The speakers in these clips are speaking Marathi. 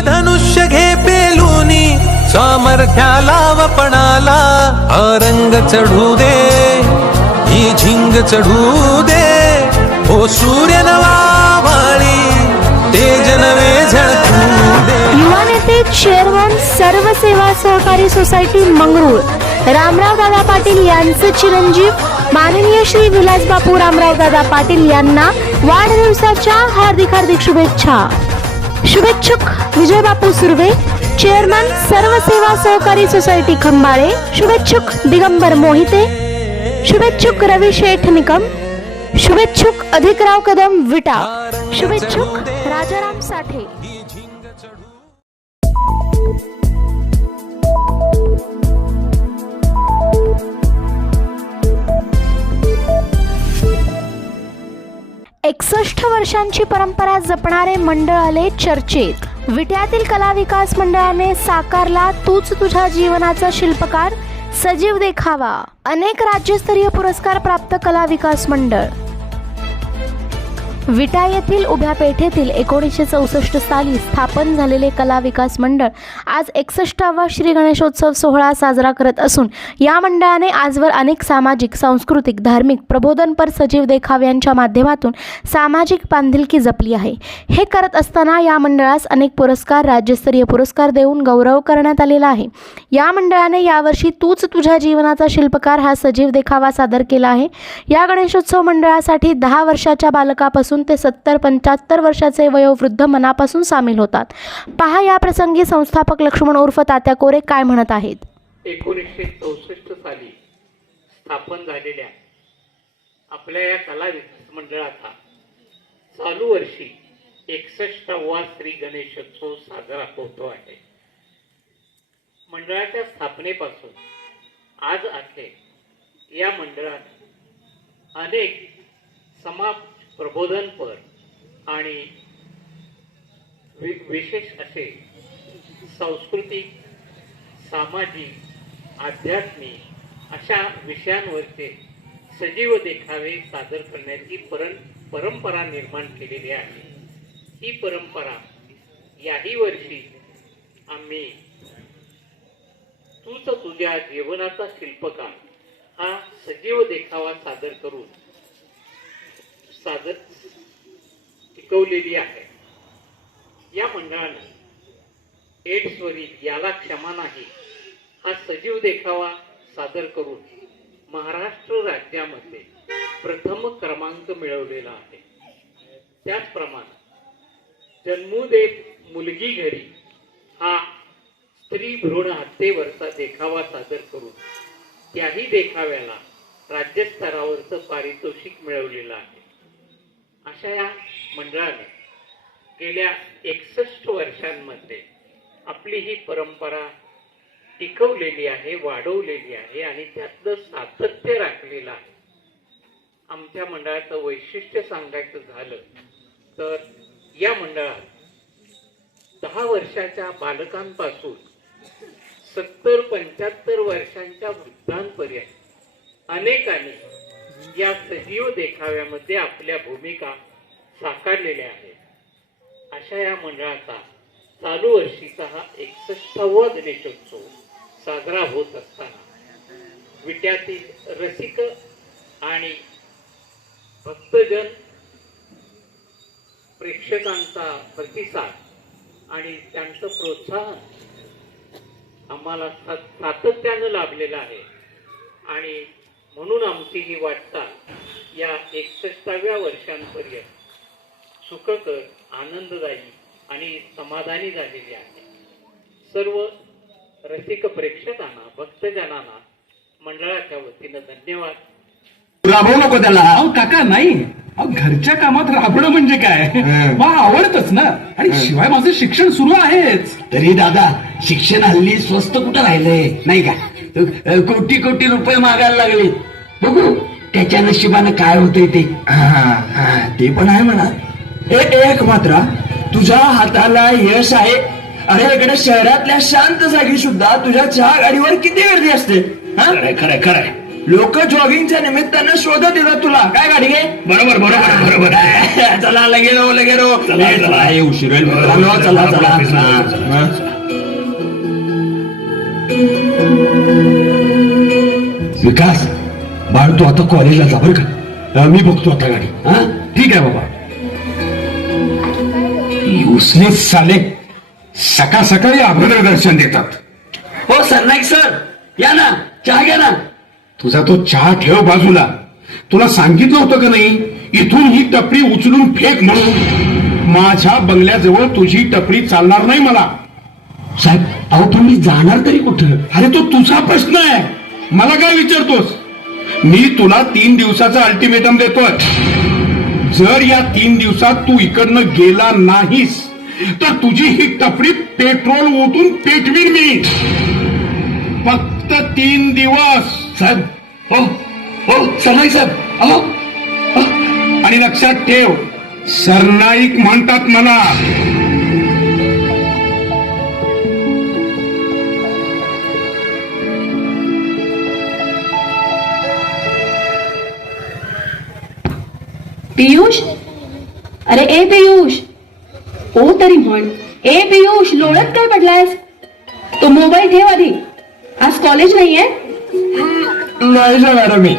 धनुष्य घे पेलूनी सामर्थ्याला वपणाला हा रंग चढू दे ही झिंग चढू दे. ओ सूर्य नवा वाळी तेज नवे झळकू दे. चेअरमन सर्व सेवा सहकारी सोसायटी मंगरूळ. रामराव दादा पाटील यांचे चिरंजीव. माननीय श्री विलास बापू रामराव दादा पाटील यांना वाढदिवसाच्या हार्दिक हार्दिक शुभेच्छा. शुभेच्छुक विजय बापू सुर्वे चेअरमन सर्व सेवा सहकारी सोसायटी खंबाळे शुभेच्छुक दिगंबर मोहिते शुभेच्छुक रवी शेठ निकम शुभेच्छुक अधिकराव कदम विटा शुभेच्छुक राजाराम साठे. एकसष्ट वर्षांची परंपरा जपणारे मंडळ आले चर्चेत. विट्यातील कला विकास मंडळाने साकारला तूच तुझ्या जीवनाचा शिल्पकार सजीव देखावा. अनेक राज्यस्तरीय पुरस्कार प्राप्त कला विकास मंडळ. विटा येथील उभ्या पेठेतील एकोणीसशे चौसष्ट साली स्थापन झालेले कला विकास मंडळ आज एकसष्टावा श्री गणेशोत्सव सोहळा साजरा करत असून या मंडळाने आजवर अनेक सामाजिक सांस्कृतिक धार्मिक प्रबोधनपर सजीव देखाव्यांच्या माध्यमातून सामाजिक बांधिलकी जपली आहे. हे करत असताना या मंडळास अनेक पुरस्कार राज्यस्तरीय पुरस्कार देऊन गौरव करण्यात आलेला आहे. या मंडळाने यावर्षी तूच तुझ्या जीवनाचा शिल्पकार हा सजीव देखावा सादर केला आहे. या गणेशोत्सव मंडळासाठी दहा वर्षाच्या बालकापासून ते सत्तर पंच्याहत्तर वर्षाचे वयोवृद्ध मनापासून सामील होतात. पहा या प्रसंगी संस्थापक लक्ष्मण उर्फ तात्या कोरे काय म्हणत आहेत. एकोणीसशे चौसष्ट साली स्थापन झालेल्या आपल्या या कला विकास मंडळाचा चालू वर्षी एकसष्टावा श्री गणेशोत्सव साजरा होतो आहे. मंडळाच्या स्थापनेपासून आज अखेर या मंडळात अनेक समाप्त प्रबोधनपर आणि वि- विशेष असे सांस्कृतिक सामाजिक आध्यात्मिक अशा विषयांवरचे सजीव देखावे सादर करण्याची परं परंपरा निर्माण केलेली आहे. ही परंपरा याही वर्षी आम्ही तूच तुझ्या जीवनाचा शिल्पकार हा सजीव देखावा सादर करून सादर टिकवलेली आहे. या मंडळाने एड्सवरील याला क्षमा नाही हा सजीव देखावा सादर करून महाराष्ट्र राज्यामध्ये प्रथम क्रमांक मिळवलेला आहे. त्याचप्रमाणे जन्मू देत मुलगी घरी हा स्त्री भ्रूण हत्येवरचा देखावा सादर करून त्याही देखाव्याला राज्यस्तरावरचं पारितोषिक मिळवलेलं आहे. अशा या मंडळाने गेल्या एकसष्ट वर्षांमध्ये आपली ही परंपरा टिकवलेली आहे वाढवलेली आहे आणि त्यातलं सातत्य राखलेलं आहे. आमच्या मंडळाचं वैशिष्ट्य सांगायचं झालं तर या मंडळात दहा वर्षाच्या बालकांपासून सत्तर पंच्याहत्तर वर्षांच्या वृद्धांपर्यंत अनेकांनी या सजीव देखाव्यामध्ये आपल्या भूमिका साकारलेल्या आहेत. अशा या मंडळाचा चालू वर्षीचा हा एकसष्टावा गणेशोत्सव साजरा होत असताना विट्यातील रसिक आणि भक्तजन प्रेक्षकांचा प्रतिसाद आणि त्यांचं प्रोत्साहन आम्हाला सातत्यानं लाभलेलं आहे. आणि म्हणून आमची ही वाटचाल या एकसष्टाव्या वर्षांपर्यंत सुखकर आनंददायी आणि समाधानी झालेली आहे. सर्व रसिक प्रेक्षकांना भक्तजनांना मंडळाच्या वतीनं धन्यवाद. राबवू नको त्याला. अहो काका नाही. अहो घरच्या कामात राबणं म्हणजे काय? मला आवडतच ना. आणि शिवाय माझं शिक्षण सुरू आहेच. तरी दादा शिक्षण हल्ली स्वस्त कुठं राहिलंय? नाही का? कोटी कोटी रुपये मागायला लागले. बघू त्याच्या नशिबानं काय होतंय ते. हा, हा, ते पण आहे म्हणा. ए- एक मात्र तुझ्या हाताला यश आहे. अरे इकडे शहरातल्या शांत जागी सुद्धा तुझ्या चहा गाडीवर किती गर्दी असते खरंय खरंय खरंय लोक जॉगिंगच्या निमित्तानं शोधत येतात तुला. काय गाडी घे बरोबर बरोबर बरोबर. चला लगे रो लगे रो चला चला. हे उशीर होईल. चला चला चला. हा. विकास. बाळ तू आता कॉलेजला जा बरं का. मी बघतो आता गाडी. हा? ठीक आहे बाबा. युसनेच साले सकाळ सकाळी अभद्र दर्शन देतात. हो सरनाईक सर. या ना चहा घ्या ना. तुझा तो चहा ठेव बाजूला. तुला सांगितलं होतं का नाही इथून ही टपरी उचलून फेक म्हणून. माझ्या बंगल्याजवळ तुझी टपरी चालणार नाही मला. साहेब अहो पण मी जाणार तरी कुठं? अरे तो तुझा प्रश्न आहे. मला काय विचारतोस? मी तुला तीन दिवसाचा अल्टिमेटम देतोय. जर या तीन दिवसात तू इकडनं गेला नाहीस तर तुझी ही टपरी पेट्रोल ओतून पेटवीन मी. फक्त तीन दिवस. साहेब हो हो सरनाईक साहेब अहो आणि लक्षात ठेव सरनाईक म्हणतात मला. पियुष? अरे ए पियुष. ओ तरी म्हण. ए पियुष लोळत काय पडलायस? तो मोबाईल ठेव आधी. आज कॉलेज नाहीये? नाही जाणार मी.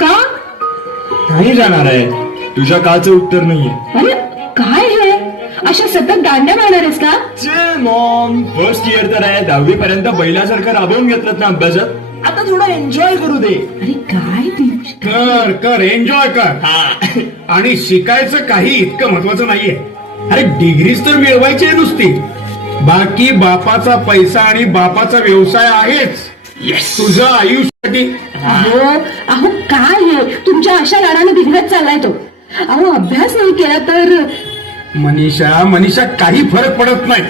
का? नाही जाणार आहे. तुझ्या काचं उत्तर नाहीये. अरे काय हे? अशा सतत दांड्या मारणार आहेस का? मॉम फर्स्ट इयर तर आहे दहावी पर्यंत बैलासारखं राबवून घेतलं ना अभ्यासात. आता थोडं एन्जॉय करू दे. अरे काय कर कर एन्जॉय कर. आणि शिकायचं काही इतकं महत्वाचं नाहीये. अरे डिग्रीज तर मिळवायची आहे नुसती. बाकी बापाचा पैसा आणि बापाचा व्यवसाय आहेच. तुझं आयुष्यासाठी. अहो अहो काय हे? तुमच्या अशा लाडाने बिघडत चाललाय तो. अहो अभ्यास नाही केला तर मनीषा मनीषा काही फरक पडत नाही.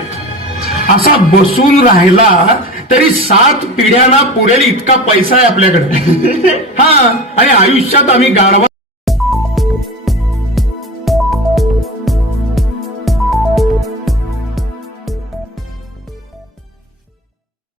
असा बसून राहिला तरी सात पिढ्यांना पुरेल इतका पैसा आहे आपल्याकडे. हा आणि आयुष्यात आम्ही गाढवा